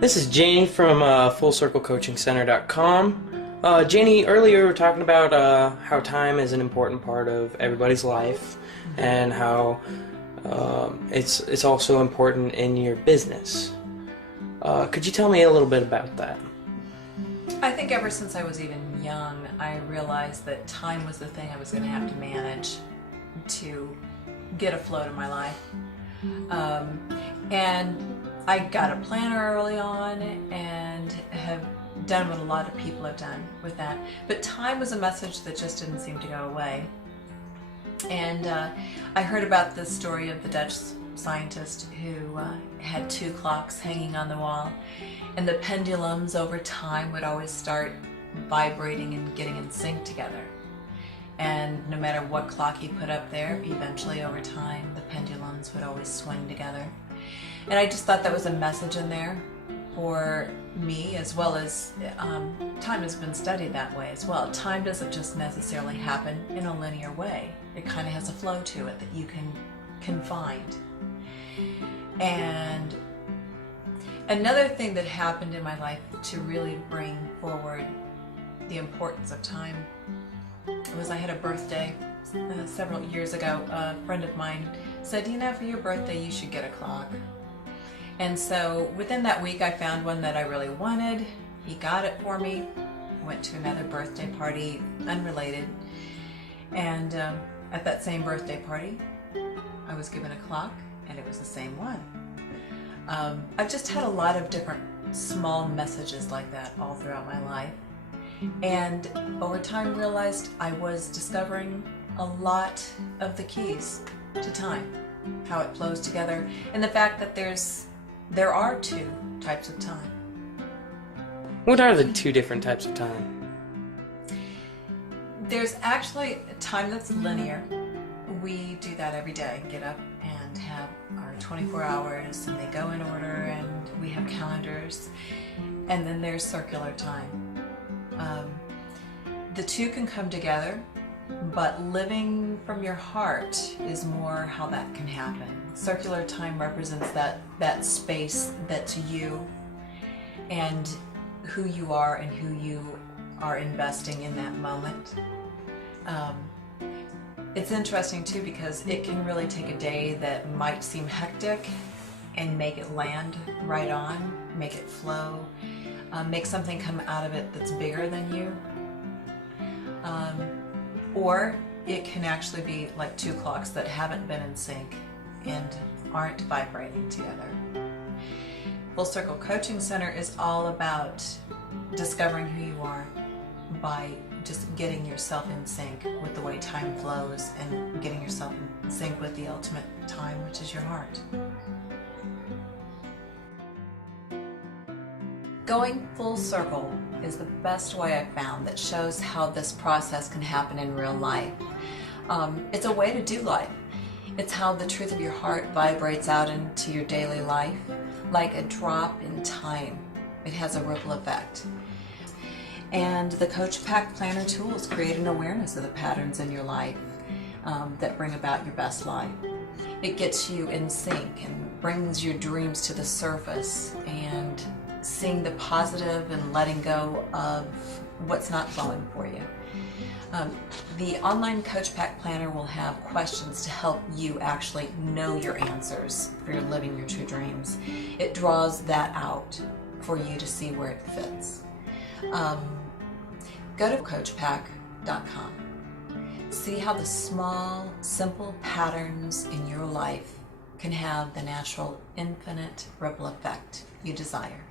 This is Janie from FullCircleCoachingCenter.com. Janie, earlier we were talking about how time is an important part of everybody's life, and how it's also important in your business. Could you tell me a little bit about that? I think ever since I was even young, I realized that time was the thing I was going to have to manage to get a flow to my life. And I got a planner early on and have done what a lot of people have done with that. But time was a message that just didn't seem to go away. And I heard about the story of the Dutch scientist who had two clocks hanging on the wall, and the pendulums over time would always start vibrating and getting in sync together. And no matter what clock he put up there, eventually over time the pendulums would always swing together. And I just thought that was a message in there for me, as well as time has been studied that way as well. Time doesn't just necessarily happen in a linear way. It kind of has a flow to it that you can find. And another thing that happened in my life to really bring forward the importance of time was I had a birthday several years ago. A friend of mine said, you know, for your birthday you should get a clock. And so within that week I found one that I really wanted. He got it for me. Went to another birthday party, unrelated. And at that same birthday party, I was given a clock, and it was the same one. I've just had a lot of different small messages like that all throughout my life. And over time realized I was discovering a lot of the keys to time, how it flows together, and the fact that there are two types of time. What are the two different types of time? There's actually a time that's linear. We do that every day, get up and have our 24 hours, and they go in order, and we have calendars. And then there's circular time. The two can come together, but living from your heart is more how that can happen. Circular time represents that space that's you and who you are and who you are investing in that moment. It's interesting too, because it can really take a day that might seem hectic and make it land right on, make it flow, make something come out of it that's bigger than you. Or it can actually be like two clocks that haven't been in sync and aren't vibrating together. Full Circle Coaching Center is all about discovering who you are by just getting yourself in sync with the way time flows and getting yourself in sync with the ultimate time, which is your heart. Going full circle is the best way I've found that shows how this process can happen in real life. It's a way to do life. It's how the truth of your heart vibrates out into your daily life like a drop in time. It has a ripple effect. And the Coach Pack Planner tools create an awareness of the patterns in your life that bring about your best life. It gets you in sync and brings your dreams to the surface, and seeing the positive and letting go of what's not flowing for you. The online Coach Pack Planner will have questions to help you actually know your answers for your living your true dreams. It draws that out for you to see where it fits. Go to CoachPack.com. See how the small, simple patterns in your life can have the natural, infinite ripple effect you desire.